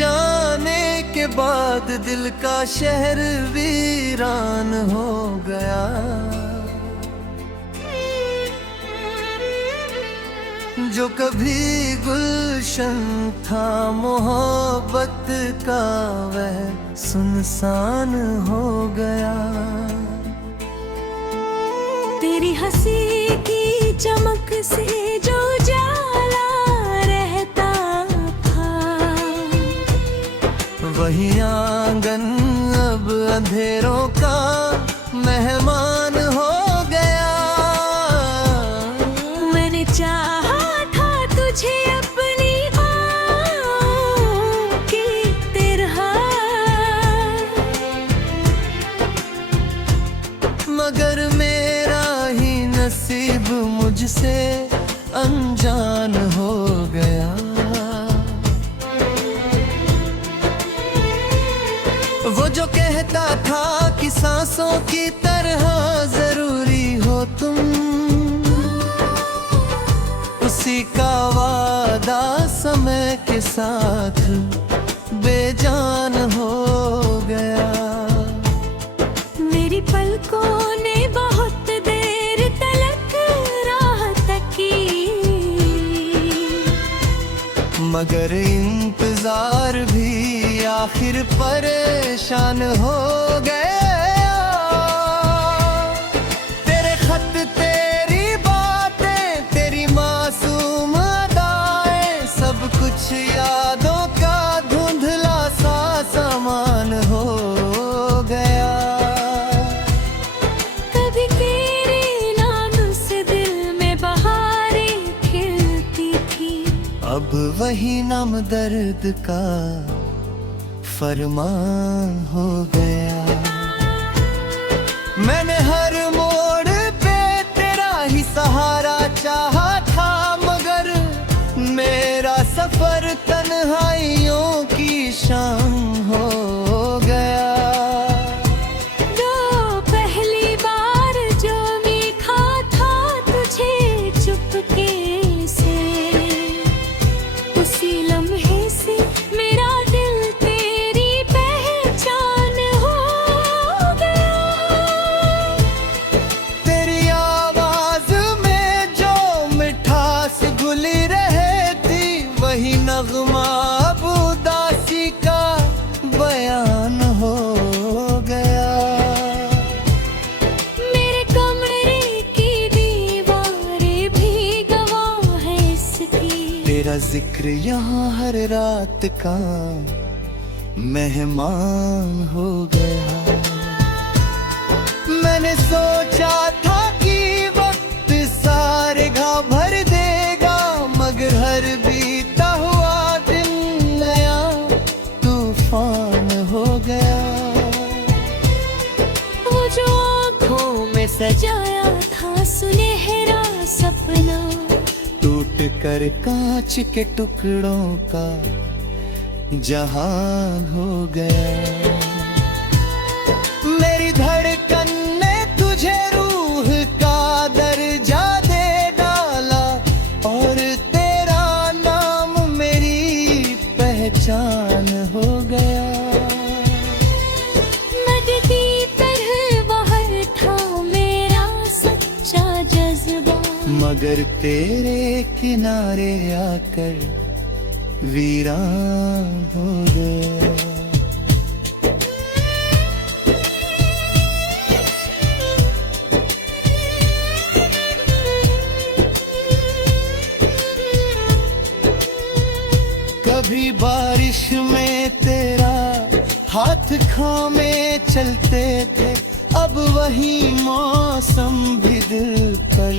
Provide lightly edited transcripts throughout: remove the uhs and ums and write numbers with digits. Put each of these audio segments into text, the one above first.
जाने के बाद दिल का शहर वीरान हो गया। जो कभी गुलशन था मोहब्बत का वह सुनसान हो गया। तेरी हंसी की चमक से जो जाला रहता था, वही आंगन अब अंधेरों का मेहमान हो गया। मैंने चाहा था तुझे अपनी आँखों की तरह, मगर मेरा ही नसीब मुझसे अनजान हो गया। वो जो कहता था कि सांसों की तरह जरूरी हो तुम, उसी का वादा समय के साथ बेजान हो गया। मेरी पलकों ने बहुत देर तलक राह तकी, मगर इंतजार भी आखिर परेशान हो गया। तेरे खत, तेरी बातें, तेरी मासूम अदाएं, सब कुछ यादों का धुंधला सा सामान हो गया। कभी तेरे नाम से दिल में बहारें खिलती थी, अब वही नाम दर्द का फरमान हो गया। मैंने हर मोड़ पे तेरा ही सहारा चाहा था, मगर मेरा सफर तन्हाइयों की शाम हो गया। जो पहली बार जो मीठा था तुझे चुपके से, उसी लम्हे से मेरा दिल तेरी पहचान हो गया। तेरी आवाज में जो मिठास घुली रहती, वही नगमा अब उदासी का बयान हो गया। मेरे कमरे की दीवारें भी गवाह है इसकी, तेरा जिक्र यहाँ हर रात का मेहमान हो गया। मैंने सोचा था कि वक्त सारे घाव भर देगा, मगर हर बीता हुआ दिन नया तूफान हो गया। वो जो आँखों में सजाया था सुनहरा सपना, टूट कर कांच के टुकड़ों का जहान हो गया। मेरी धड़कन ने तुझे रूह का दर्जा दे डाला, और तेरा नाम मेरी पहचान हो गया। नगदी तरह बाहर था मेरा सच्चा जज्बा, मगर तेरे किनारे आकर वीरान हो गया। कभी बारिश में तेरा हाथ थामे चलते थे, अब वही मौसम भी दिल पर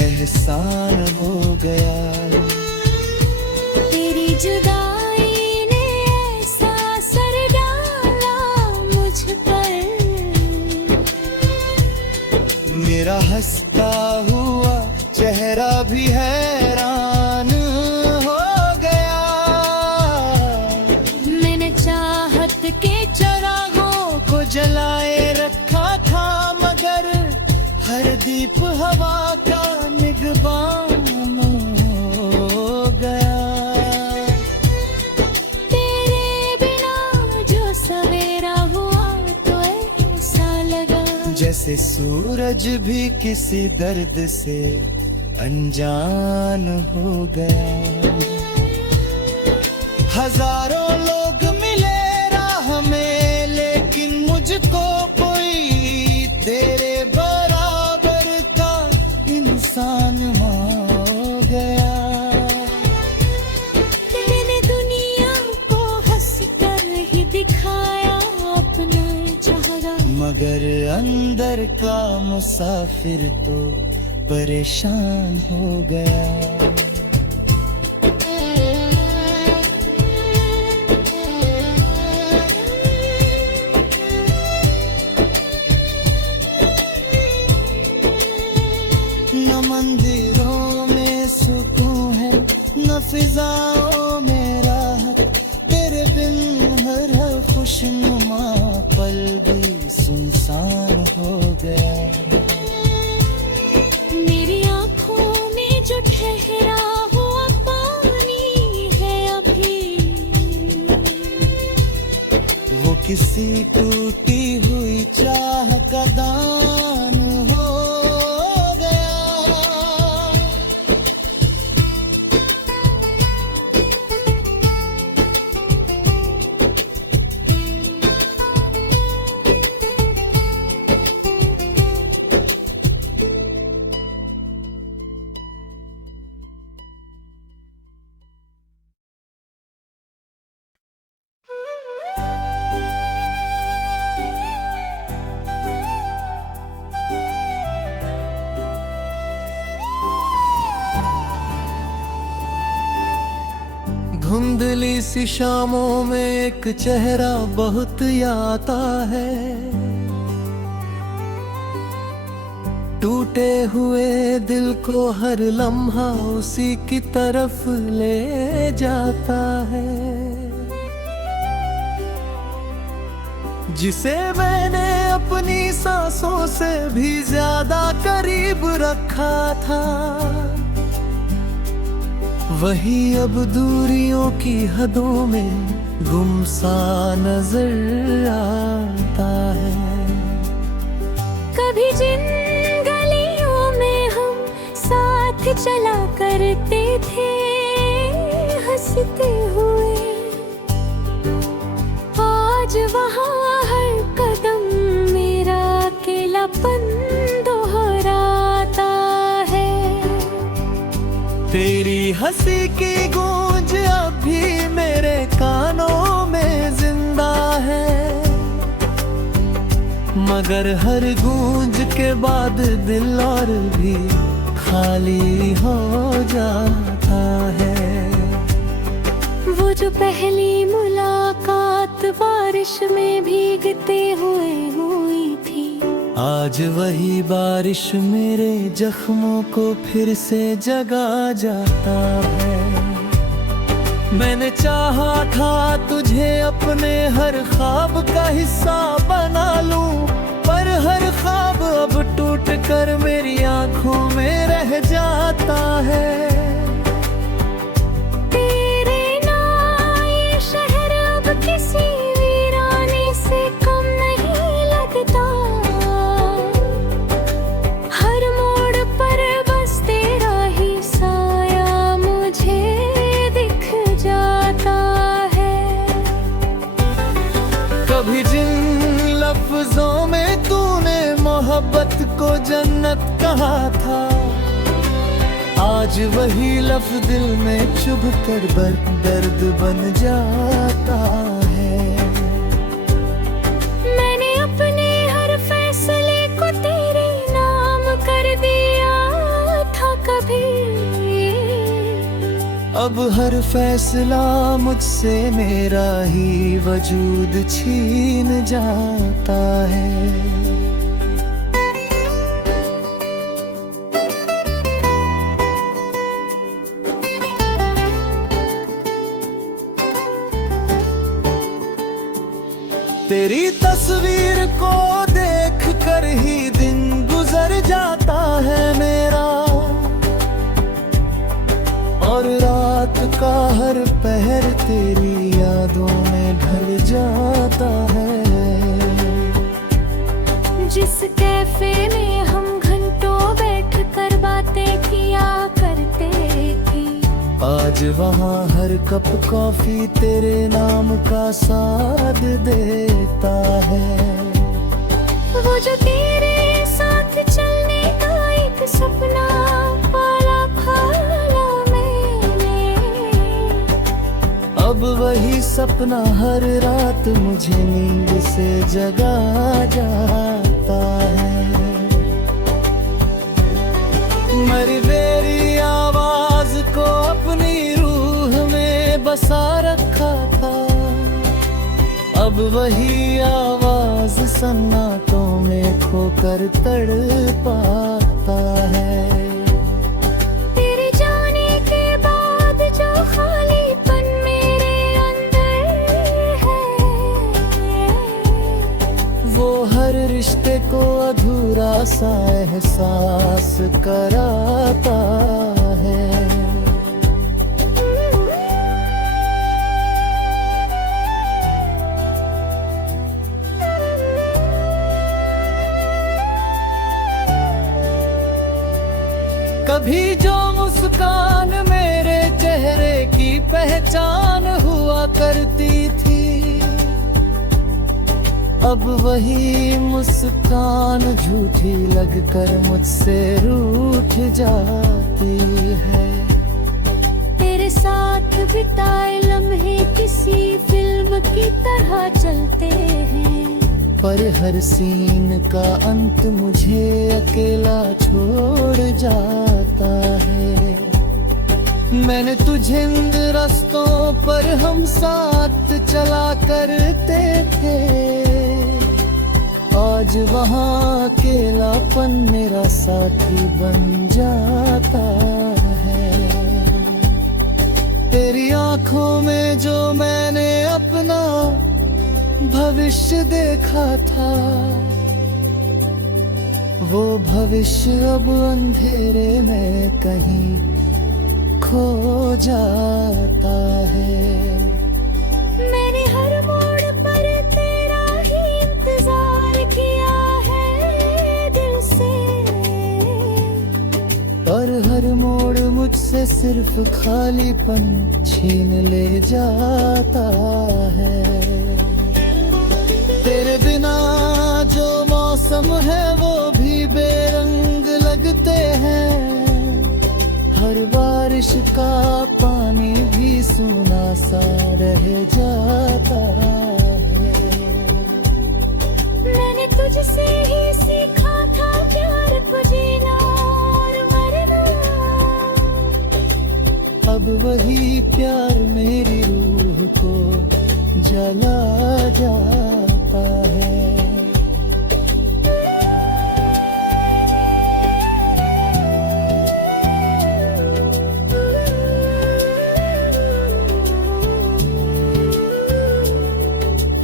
एहसान हो गया। तेरी जुदाई ने ऐसा असर डाला मुझ पर, मेरा हंसता हुआ चेहरा भी हैरान हो गया। मैंने चाहत के चरागों को जलाए रखा था, मगर हर दीप हवा का निगहबान हो गया। तेरे जैसे सूरज भी किसी दर्द से अनजान हो गया। हजारों लोग मिले राह में, लेकिन मुझको कोई तेरे बराबर का इंसान हो गया। मैंने दुनिया को हंसकर ही दिखाया अपना चेहरा, मगर अंदर का मुसाफिर तो परेशान हो गया। न मंदिरों में सुकून है, न फिजाओं में राहत, तेरे बिन हर खुशनुमा पल भी सुनसान हो गया। मेरी आँखों में जो ठहरा हुआ पानी है अभी, वो किसी टूटी हुई चाह का दान हो गया। धुंधली सी शामों में एक चेहरा बहुत याद आता है, टूटे हुए दिल को हर लम्हा उसी की तरफ ले जाता है। जिसे मैंने अपनी सांसों से भी ज्यादा करीब रखा था, वही अब दूरियों की हदों में गुमसा नजर आता है। कभी जिन गलियों में हम साथ चला करते थे हंसते हुए, आज वहाँ हर कदम मेरा अकेलापन दोहराता है। तेरी हंसी की गूंज अब भी मेरे कानों में जिंदा है, मगर हर गूंज के बाद दिल और भी खाली हो जाता है। वो जो पहली मुलाकात बारिश में भीगते हुए हुई थी, आज वही बारिश मेरे जख्मों को फिर से जगा जाता है। मैंने चाहा था तुझे अपने हर ख्वाब का हिस्सा बना लूं, पर हर ख्वाब अब टूट कर मेरी आंखों में रह जाता है। तेरे नाम ये शहर अब किसी वीराने से कम नहीं लगता, हर मोड़ पर बस तेरा ही साया मुझे दिख जाता है। कभी जिन लफ्जों में तूने मोहब्बत को जन्नत कहा था, आज वही लफ्ज दिल में चुभ कर दर्द बन जाता है। मैंने अपने हर फैसले को तेरे नाम कर दिया था कभी, अब हर फैसला मुझसे मेरा ही वजूद छीन जाता है। तेरी तस्वीर को देख कर ही दिन गुजर जाता है मेरा, और रात का हर पहर तेरी यादों में ढल जाता है। जिस कैफे कैफे में हम घंटों बैठकर बातें किया करते थे। आज वहाँ हर कप कॉफी तेरे नाम का स्वाद देता है। वो जो तेरे साथ चलने का एक सपना पाला पाला मैंने, अब वही सपना हर रात मुझे नींद से जगा जाता है। मेरी आवाज को अपनी रूह में बसा रखा था, अब वही आवाज सन्नाटों में खोकर तड़पाता है। तेरे जाने के बाद जो खालीपन मेरे अंदर है, वो हर रिश्ते को अधूरा सा एहसास कराता है। कभी जो मुस्कान मेरे चेहरे की पहचान हुआ करती थी, अब वही मुस्कान झूठी लगकर मुझसे रूठ जाती है। तेरे साथ बिताए लम्हे किसी फिल्म की तरह चलते हैं, पर हर सीन का अंत मुझे अकेला छोड़ जाता है। मैंने तुझे इन रास्तों पर हम साथ चला करते थे, आज वहाँ अकेलापन मेरा साथी बन जाता है। तेरी आंखों में जो मैंने अपना भविष्य देखा था, वो भविष्य अब अंधेरे में कहीं खो जाता है। मैंने हर मोड़ पर तेरा ही इंतजार किया है दिल से, पर हर मोड़ मुझसे सिर्फ खालीपन छीन ले जाता है। तेरे बिना जो मौसम है वो भी बेरंग लगते हैं, हर बारिश का पानी भी सूना सा रह जाता है। मैंने तुझसे ही सीखा था प्यार को जीना और मरना, अब वही प्यार मेरी रूह को जला जाता है।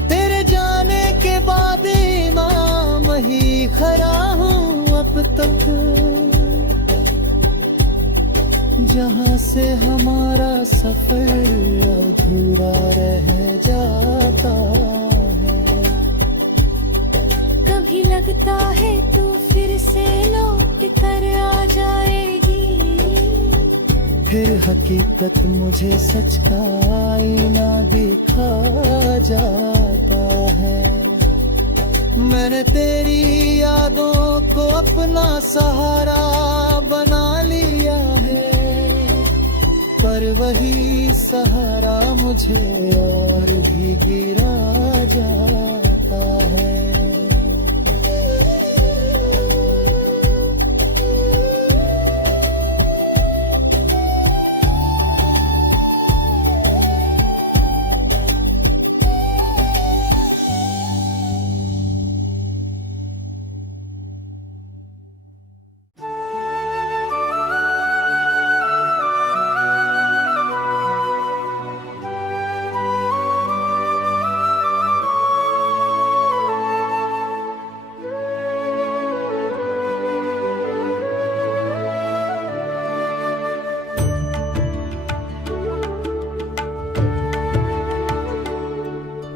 तेरे जाने के बाद इमाम ही खड़ा हूँ अब तक, जहाँ से हमारा सफर अधूरा रह जाता है। कभी लगता है तू फिर से लौट कर आ जाएगी, फिर हकीकत मुझे सच का आईना दिखा जाता है। मैंने तेरी यादों को अपना सहारा बना लिया है, पर वही सहारा मुझे और भी गिरा जाता है।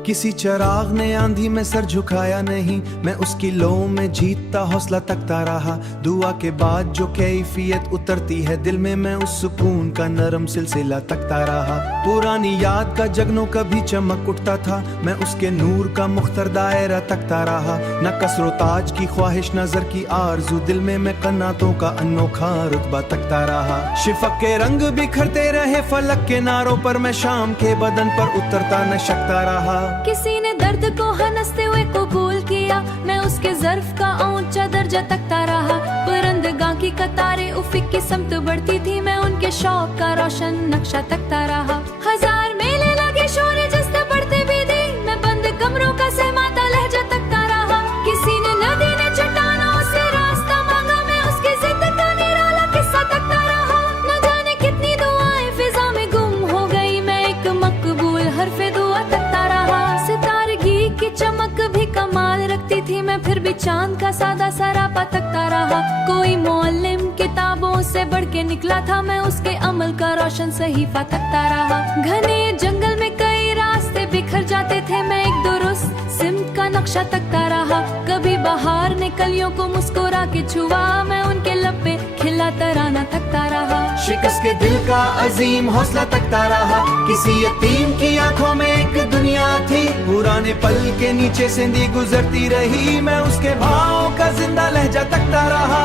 किसी चिराग ने आंधी में सर झुकाया नहीं, मैं उसकी लो में जीतता हौसला तकता रहा। दुआ के बाद जो कैफियत उतरती है दिल में, मैं उस सुकून का नरम सिलसिला तकता रहा। पुरानी याद का जगनों कभी चमक उठता था, मैं उसके नूर का मुख्तर दायरा तकता रहा। न कसरो ताज की ख्वाहिश नजर की आरज़ू, दिल में मैं कन्नातों का अनोखा रुतबा तकता रहा। शिफक के रंग बिखरते रहे फलक के नारों पर, मैं शाम के बदन पर उतरता न शकता रहा। किसी ने दर्द को हंसते हुए कबूल किया, मैं उसके ज़र्फ का ऊंचा दर्जा तकता रहा। परिंदगाह की कतारें उफ़क़ की समत बढ़ती थी, मैं उनके शौक का रोशन नक्शा तकता रहा। हजार मेले लगे शोर जस्ते बढ़ते भी दी, मैं बंद कमरों का सहमाता लहजा तकता रहा। किसी ने नदी ने चट्टानों से रास्ता मांगा, मैं उसकी जिद का निराला किस्सा तकता रहा। न जाने कितनी दुआएं फिजा में गुम हो गई, मैं एक मकबूल हरफ़े दुआ तकता रहा। सितारगी की चमक भी कमाल रखती थी, मैं फिर भी चांद का सादा सरापा तकता रहा। कोई मुअल्लिम किताबों से बढ़ के निकला था, मैं उसके अमल का रोशन सहीफा तकता रहा। घने जंगल में कई रास्ते बिखर जाते थे, मैं एक दुरुस्त सिमत का नक्शा तकता रहा। कभी बहार ने कलियों को मुस्कुरा के छुआ, मैं उनके लब पे खिला तराना तकता रहा। शिकस्त के दिल का अजीम हौसला तकता रहा। किसी यतीम की आंखों में एक दुनिया थी, पुराने पल के नीचे सिंधी गुजरती रही, मैं उसके भाव का जिंदा लहजा तकता रहा।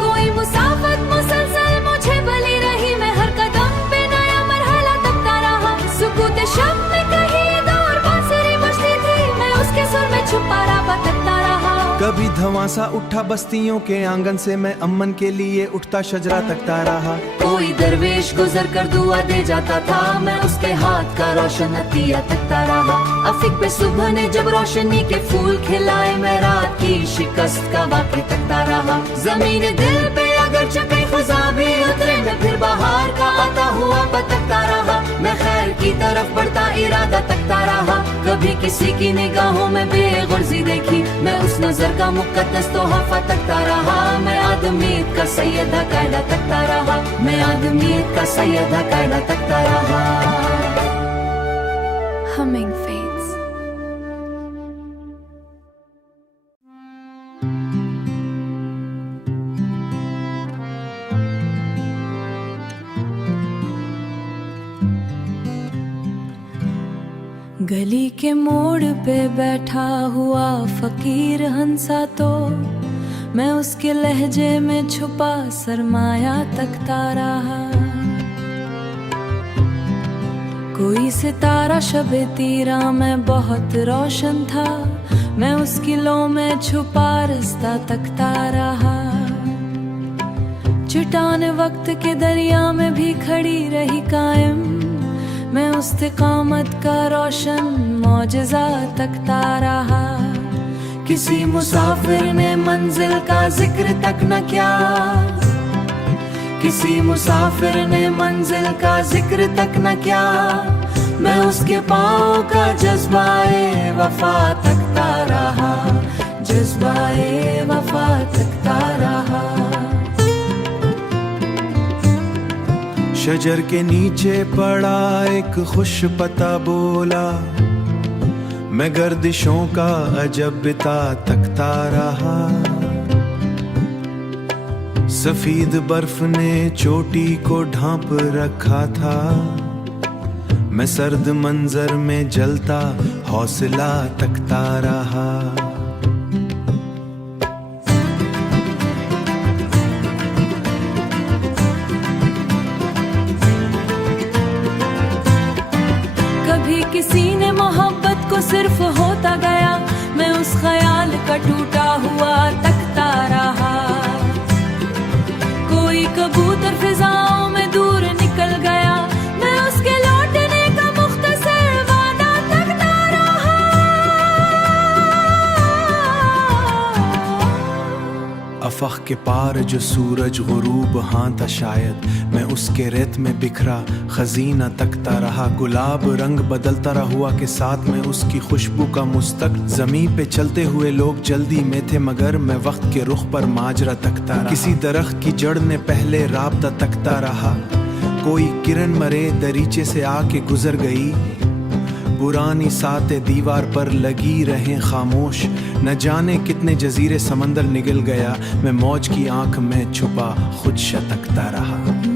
कोई मुसाफत मुसलसल मुझे बली रही, मैं हर कदम पे नया मरहला तकता रहा। सुकूत शब में कहीं दूर बांसुरी बजती थी, मैं उसके सुर में छुपा राबा तकता रहा। कभी धवासा उठा बस्तियों के आंगन से, मैं अमन के लिए उठता शजरा तकता रहा। कोई दरवेश गुजर कर दुआ दे जाता था, मैं उसके हाथ का रोशन अतिया तकता रहा। अफीक पे सुबह ने जब रोशनी के फूल खिलाए, मैं रात की शिकस्त का वाक़ई तकता रहा। जमीन दिल पे अगर चकई खुजा भी उतरे, मैं फिर बाहर का आता हुआ बतकता रहा। मैं खैर की तरफ बढ़ता इरादा तकता रहा। कभी किसी की निगाहों में बेगुर्जी देखी, मैं उस नजर का मुकद्दस तोहफा तकता रहा। मैं आदमियत का सैयदा कायदा तकता रहा, मैं आदमियत का सैयदा कायदा तकता रहा। Humming fades. गली के मोड़ पे बैठा हुआ फकीर हंसा, तो मैं उसके लहजे में छुपा सरमाया तकता रहा। कोई सितारा शबे तीरा में बहुत रोशन था, मैं उसकी लो में छुपा रास्ता तकता रहा। चट्टान वक्त के दरिया में भी खड़ी रही कायम, मैं इस्तिकामत का रोशन मौजज़ा तकता रहा। किसी मुसाफिर ने मंजिल का जिक्र तक न किया, किसी मुसाफिर ने मंजिल का जिक्र तक न किया, मैं उसके पाँव का जज्बाए वफा तकता रहा, जज्बाए वफा तकता रहा। शजर के नीचे पड़ा एक खुश पता बोला, मैं गर्दिशों का अजब बिता तकता रहा। सफीद बर्फ ने चोटी को ढांप रखा था, मैं सर्द मंजर में जलता हौसला तकता रहा। किसी ने मोहब्बत को सिर्फ होता गया, मैं उस ख्याल का टूटा हुआ तकता रहा। कोई कबूतर फिजाओं में दूर निकल गया, मैं उसके लौटने का मुख्तसर वादा तकता रहा। अफख के पार जो सूरज गुरूब हाँ था शायद, मैं उसके रेत में बिखरा खजीना तकता रहा। गुलाब रंग बदलता रहा हुआ के साथ में उसकी खुशबू का मुस्तक। जमीन पे चलते हुए लोग जल्दी में थे, मगर मैं वक्त के रुख पर माजरा तकता रहा। किसी दरख्त की जड़ ने पहले राबता तकता रहा, कोई किरण मरे दरीचे से आके गुजर गई, पुरानी साते दीवार पर लगी रहें खामोश। न जाने कितने जजीरे समंदर निगल गया, मैं मौज की आंख में छुपा खुद शतकता रहा।